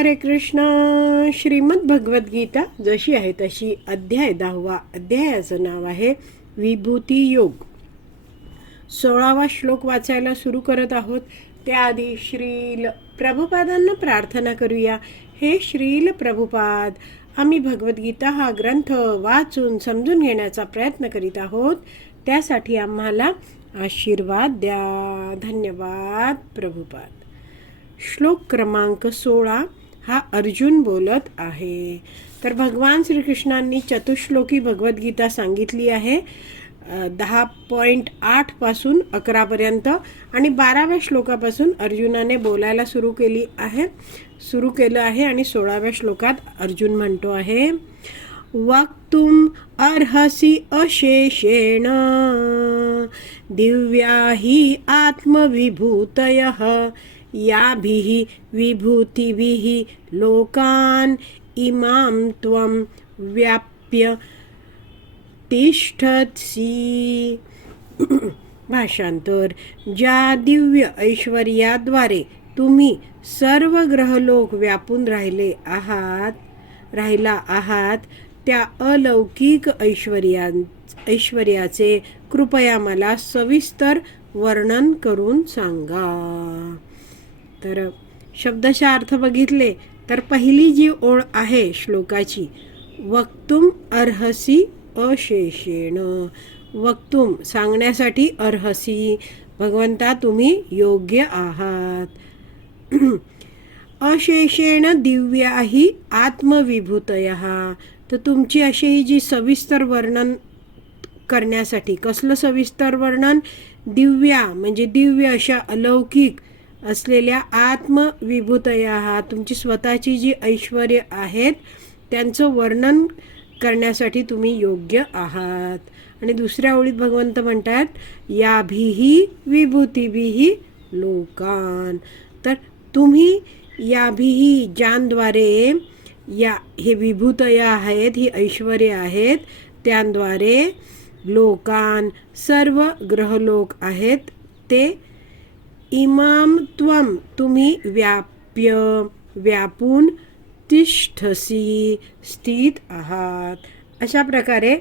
हरे कृष्ण. श्रीमद भगवद्गीता जशी आहे तशी अध्याय दहावा अध्यायाचं नाव आहे विभूती योग. सोळावा श्लोक वाचायला सुरू करत आहोत. त्याआधी श्रील प्रभुपादांना प्रार्थना करूया. हे श्रील प्रभुपाद आम्ही भगवद्गीता हा ग्रंथ वाचून समजून घेण्याचा प्रयत्न करीत आहोत. त्यासाठी आम्हाला आशीर्वाद द्या. धन्यवाद प्रभुपाद. श्लोक क्रमांक सोळा. हा अर्जुन बोलत आहे. तर भगवान श्रीकृष्णांनी चतुश्लोकी भगवद्गीता सांगितली आहे. दहा पॉईंट आठपासून अकरापर्यंत आणि बाराव्या श्लोकापासून अर्जुनाने बोलायला सुरू केली आहे. सुरू केलं आहे आणि सोळाव्या श्लोकात अर्जुन म्हणतो आहे वक्तुम अर्हसी अशेषेण दिव्या हि आत्मविभूतयः याभिः विभूतिभिः लोकान् इमां त्वं व्याप्य तिष्ठत्सी भाषांतर ज्या दिव्य ऐश्वर्याद्वारे तुम्ही सर्व ग्रहलोक व्यापून राहिले आहात राहिला आहात त्या अलौकिक ऐश्वर्या ऐश्वर्याचे कृपया मला सविस्तर वर्णन करून सांगा। तर शब्दशः अर्थ बघितले तर पहिली जी ओळ आहे श्लोकाची वक्तुम अर्हसी अशेषेण. वक्तुम सांगण्यासाठी अर्हसी भगवंता तुम्ही योग्य आहात. अशेषेण दिव्याही आत्मविभूतय. तर तुमची अशी ही जी सविस्तर वर्णन करण्यासाठी कसलं सविस्तर वर्णन? दिव्या म्हणजे दिव्य अशा अलौकिक असलेल्या आत्मविभूतया हा तुमची स्वतःची जी ऐश्वर आहेत त्यांचं वर्णन करण्यासाठी तुम्ही योग्य आहात. आणि दुसऱ्या ओळीत भगवंत म्हणतात याभीही विभूतीभीही लोकान. तर तुम्ही याभीही ज्यांद्वारे या हे विभूतया आहेत ही ऐश्वर्य आहेत त्यांद्वारे लोकान सर्व ग्रहलोक आहेत ते इमाम त्वम तुम्ही व्याप्य व्यापून तिष्ठसी स्थित आहात. अशा प्रकारे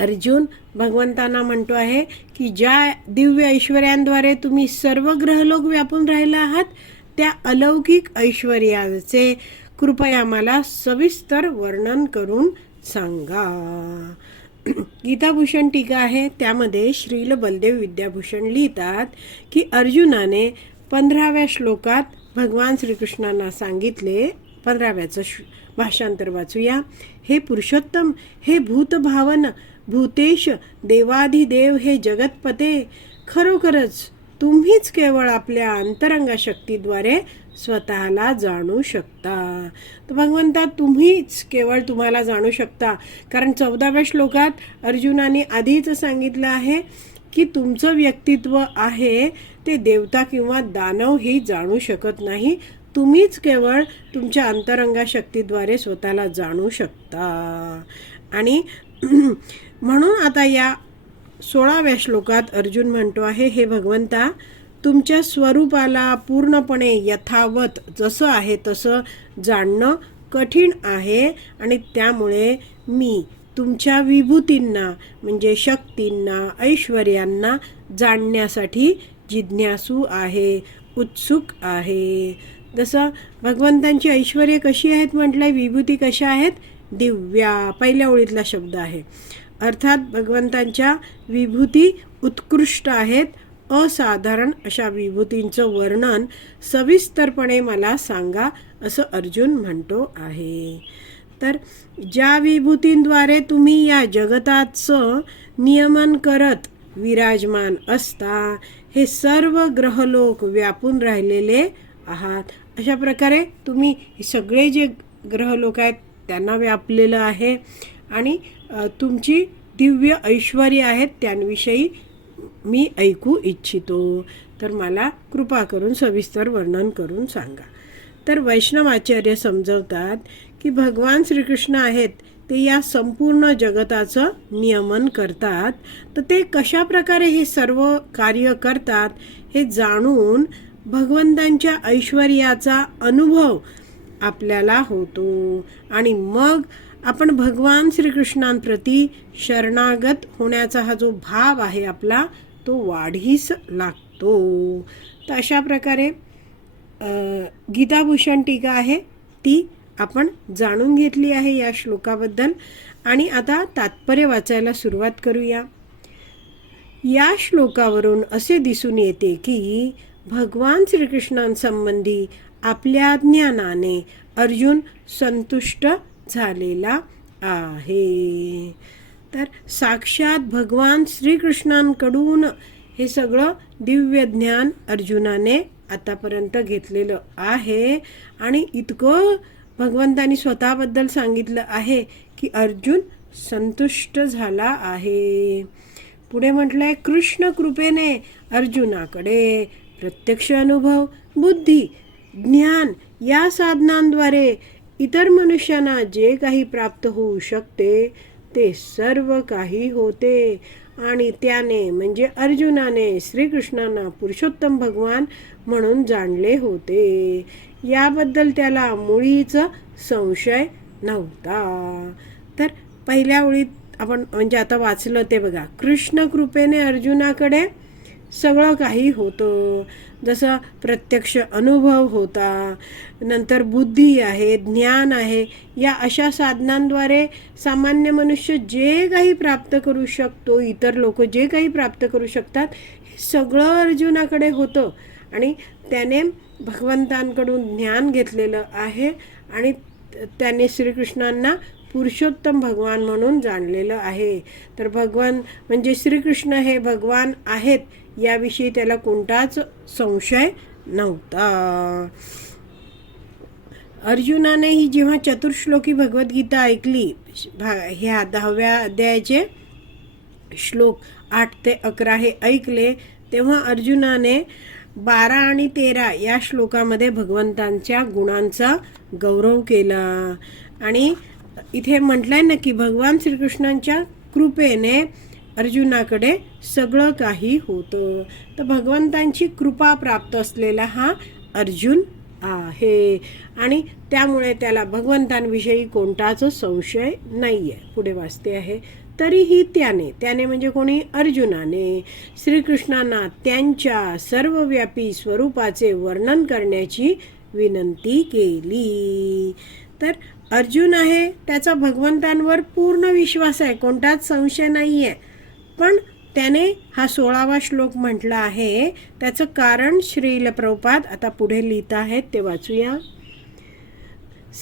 अर्जुन भगवंतांना म्हणतो आहे की ज्या दिव्य ऐश्वर्यांद्वारे तुम्ही सर्व ग्रहलोक व्यापून राहिला आहात त्या अलौकिक ऐश्वर्याचे कृपया मला सविस्तर वर्णन करून सांगा. गीताभूषण टीका आहे. त्यामध्ये श्रील बलदेव विद्याभूषण लिहितात की अर्जुनाने पंधराव्या श्लोकात भगवान श्रीकृष्णांना सांगितले पंधराव्याचं भाषांतर वाचूया. हे पुरुषोत्तम हे भूतभावन भूतेश देवाधिदेव हे जगतपते खरोखरच तुम्हीच केवळ आपल्या अंतरंगा शक्तीद्वारे स्वतःला जाणू शकता. तर भगवंता तुम्हीच केवळ तुम्हाला जाणू शकता. कारण चौदाव्या श्लोकात अर्जुनाने आधीच सांगितलं आहे की तुमचं व्यक्तित्व आहे ते देवता किंवा दानव ही जाणू शकत नाही. तुम्हीच केवळ तुमच्या अंतरंगा शक्तीद्वारे स्वतःला जाणू शकता. आणि म्हणून आता या सोळाव्या श्लोकात अर्जुन म्हणतो आहे हे भगवंता तुमच्या स्वरूपाला पूर्णपणे यथावत जसं आहे तसं जाणणं कठीण आहे आणि त्यामुळे मी तुमच्या विभूतींना म्हणजे शक्तींना ऐश्वर्यांना जाणण्यासाठी जिज्ञासू आहे उत्सुक आहे. जसं भगवंतांची ऐश्वर्य कशी आहेत म्हटलंय? विभूती कशा आहेत? दिव्या पहिल्या ओळीतला शब्द आहे. अर्थात भगवंतांच्या विभूती उत्कृष्ट आहेत असाधारण अशा विभूतींचं वर्णन सविस्तरपणे मला सांगा असं अर्जुन म्हणतो आहे. तर ज्या विभूतींद्वारे तुम्ही या जगताचं नियमन करत विराजमान असता हे सर्व ग्रहलोक व्यापून राहिलेले आहात. अशा प्रकारे तुम्ही सगळे जे ग्रहलोक आहेत त्यांना व्यापलेलं आहे आणि तुमची दिव्य ऐश्वर्य आहेत त्यांविषयी मी ऐकू इच्छितो. तर मला कृपा करून सविस्तर वर्णन करून सांगा. तर वैष्णवाचार्य समजवतात की भगवान श्रीकृष्ण आहेत ते या संपूर्ण जगताचं नियमन करतात. तर ते कशा प्रकारे हे सर्व कार्य करतात हे जाणून भगवंतांच्या ऐश्वर्याचा अनुभव आपल्याला होतो. आणि मग आपण भगवान श्रीकृष्णांप्रती शरणागत होण्याचा हा जो भाव आहे आपला तो वाढीस लागतो. तर अशा प्रकारे गीताभूषण टीका आहे. ती आपण जाणून घेतली आहे या श्लोकाबद्दल. आणि आता तात्पर्य वाचायला सुरुवात करूया. या श्लोकावरून असे दिसून येते की भगवान श्रीकृष्णांसंबंधी आपल्या ज्ञानाने अर्जुन संतुष्ट झालेला आहे. तर साक्षात भगवान श्रीकृष्णांकडून हे सगळं दिव्य ज्ञान अर्जुनाने आतापर्यंत घेतलेलं आहे. आणि इतकं भगवंतानी स्वतःबद्दल सांगितलं आहे की अर्जुन संतुष्ट झाला आहे. पुढे म्हटलंय कृष्ण कृपेने अर्जुनाकडे प्रत्यक्ष अनुभव बुद्धी ज्ञान या साधनांद्वारे इतर मनुष्यांना जे काही प्राप्त होऊ शकते ते सर्व काही होते. आणि त्याने म्हणजे अर्जुनाने श्रीकृष्णांना पुरुषोत्तम भगवान म्हणून जाणले होते. याबद्दल त्याला मुळीच संशय नव्हता. तर पहिल्या ओळीत आपण म्हणजे आता वाचलं ते बघा. कृष्ण कृपेने अर्जुनाकडे सगळं काही होतं. जसं प्रत्यक्ष अनुभव होता नंतर बुद्धी आहे ज्ञान आहे या अशा साधनांद्वारे सामान्य मनुष्य जे काही प्राप्त करू शकतो इतर लोक जे काही प्राप्त करू शकतात हे सगळं अर्जुनाकडे होतं. आणि त्याने भगवंतांकडून ज्ञान घेतलेलं आहे आणि त्याने श्रीकृष्णांना पुरुषोत्तम भगवान म्हणून जाणलेलं आहे. तर भगवान म्हणजे श्रीकृष्ण हे भगवान आहेत याविषयी त्याला कोणताच संशय नव्हता. अर्जुनाने ही जेव्हा चतुर्श्लोकी भगवद्गीता ऐकली भा ह्या दहाव्या अध्यायाचे श्लोक आठ ते अकरा हे ऐकले तेव्हा अर्जुनाने बारा आणि तेरा या श्लोकामध्ये भगवंतांच्या गुणांचा गौरव केला. आणि इथे म्हटलंय ना की भगवान श्रीकृष्णांच्या कृपेने अर्जुनाकडे सगळं काही होतं. तर भगवंतांची कृपा प्राप्त असलेला हा अर्जुन आहे. आणि त्यामुळे त्याला भगवंतांविषयी कोणताच संशय नाही आहे पुढे वाचते आहे तरीही त्याने त्याने म्हणजे कोणी? अर्जुनाने. श्रीकृष्णांना त्यांच्या सर्वव्यापी स्वरूपाचे वर्णन करण्याची विनंती केली. तर अर्जुन आहे त्याचा भगवंतांवर पूर्ण विश्वास आहे कोणताच संशय नाही आहे पण त्याने हा सोळावा श्लोक म्हटला आहे. त्याचं कारण श्रील प्रभुपाद आता पुढे लिहित आहेत ते वाचूया.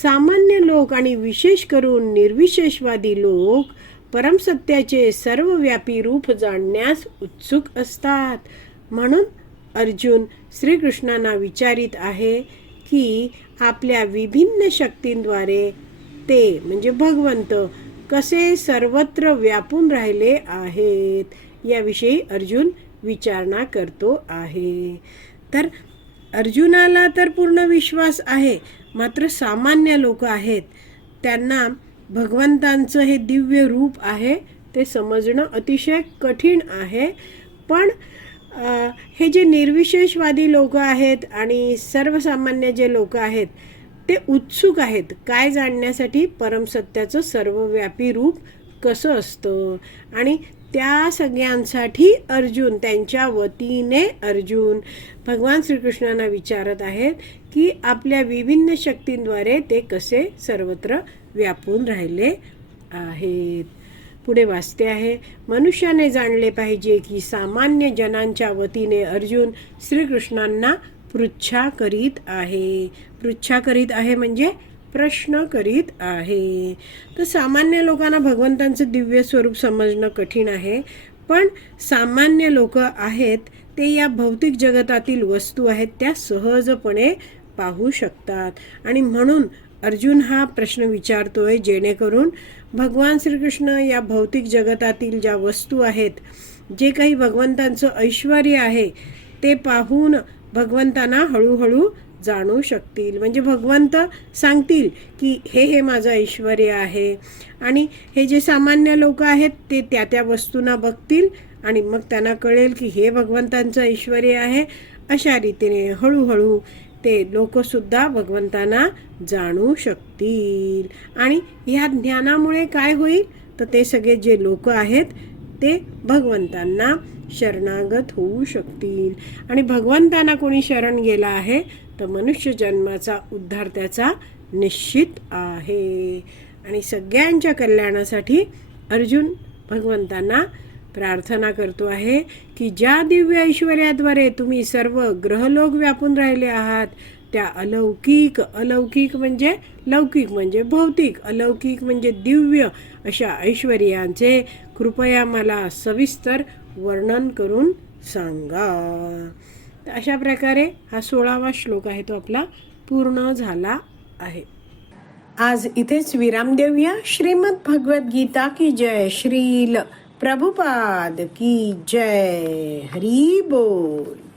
सामान्य लोक आणि विशेष करून निर्विशेषवादी लोक परमसत्याचे सर्वव्यापी रूप जाणण्यास उत्सुक असतात. म्हणून अर्जुन श्रीकृष्णांना विचारित आहे की आपल्या विभिन्न शक्तींद्वारे ते म्हणजे भगवंत कसे सर्वत्र व्यापून राहिले आहेत? याविषयी अर्जुन विचारणा करतो आहे. तर अर्जुनाला तर पूर्ण विश्वास आहे मात्र सामान्य लोक आहेत. त्यांना भगवंतांचं हे दिव्य रूप आहे ते समजणं अतिशय कठीण आहे. पण हे जे निर्विशेषवादी लोक आहेत आणि सर्वसामान्य जे लोक आहेत ते उत्सुक आहेत. काय जाणण्यासाठी परमसत्याचं सर्वव्यापी रूप कसं असतं? आणि त्या सगळ्यांसाठी अर्जुन त्यांच्या वतीने अर्जुन. भगवान श्रीकृष्णांना विचारत आहेत की आपल्या विभिन्न शक्तींद्वारे ते कसे सर्वत्र व्यापून राहिले आहेत? पुढे वाचते आहे मनुष्याने जाणले पाहिजे की सामान्य जनांच्या वतीने अर्जुन श्रीकृष्णांना पृच्छा करीत आहे. पृच्छा करीत आहे म्हणजे प्रश्न करीत आहे. तर सामान्य लोकांना भगवंतांचं दिव्य स्वरूप समजणं कठीण आहे. पण सामान्य लोक आहेत ते या भौतिक जगतातील वस्तू आहेत त्या सहजपणे पाहू शकतात. आणि म्हणून अर्जुन हा प्रश्न विचारतोय जेणेकरून भगवान श्रीकृष्ण या भौतिक जगतातील ज्या वस्तू आहेत जे काही भगवंतांचं ऐश्वर आहे ते पाहून भगवंतांना हळूहळू जाणू शकतील. म्हणजे भगवंत सांगतील की हे हे माझं ऐश्वर आहे. आणि हे जे सामान्य लोक आहेत ते त्या त्या वस्तूंना बघतील आणि मग त्यांना कळेल की हे भगवंतांचं ऐश्वर आहे. अशा रीतीने हळूहळू ते लोकसुद्धा भगवंतांना जाणू शकतील. आणि ह्या ज्ञानामुळे काय होईल? तर ते सगळे जे लोक आहेत ते भगवंतांना शरणागत होऊ शकतील. आणि भगवंतांना कोणी शरण गेला आहे तर मनुष्य जन्माचा उद्धार त्याचा निश्चित आहे. आणि सगळ्यांच्या कल्याणासाठी अर्जुन भगवंतांना प्रार्थना करतो आहे की ज्या दिव्य ऐश्वर्याद्वारे तुम्ही सर्व ग्रहलोक व्यापून राहिले आहात त्या अलौकिक अलौकिक म्हणजे लौकिक म्हणजे भौतिक अलौकिक म्हणजे दिव्य अशा ऐश्वर्यांचे कृपया मला सविस्तर वर्णन करून सांगा. तर अशा प्रकारे हा सोळावा श्लोक आहे तो आपला पूर्ण झाला आहे. आज इथेच विराम देऊया. श्रीमद भगवद्गीता की जय. श्रील प्रभुपाद की जय. हरी बोल.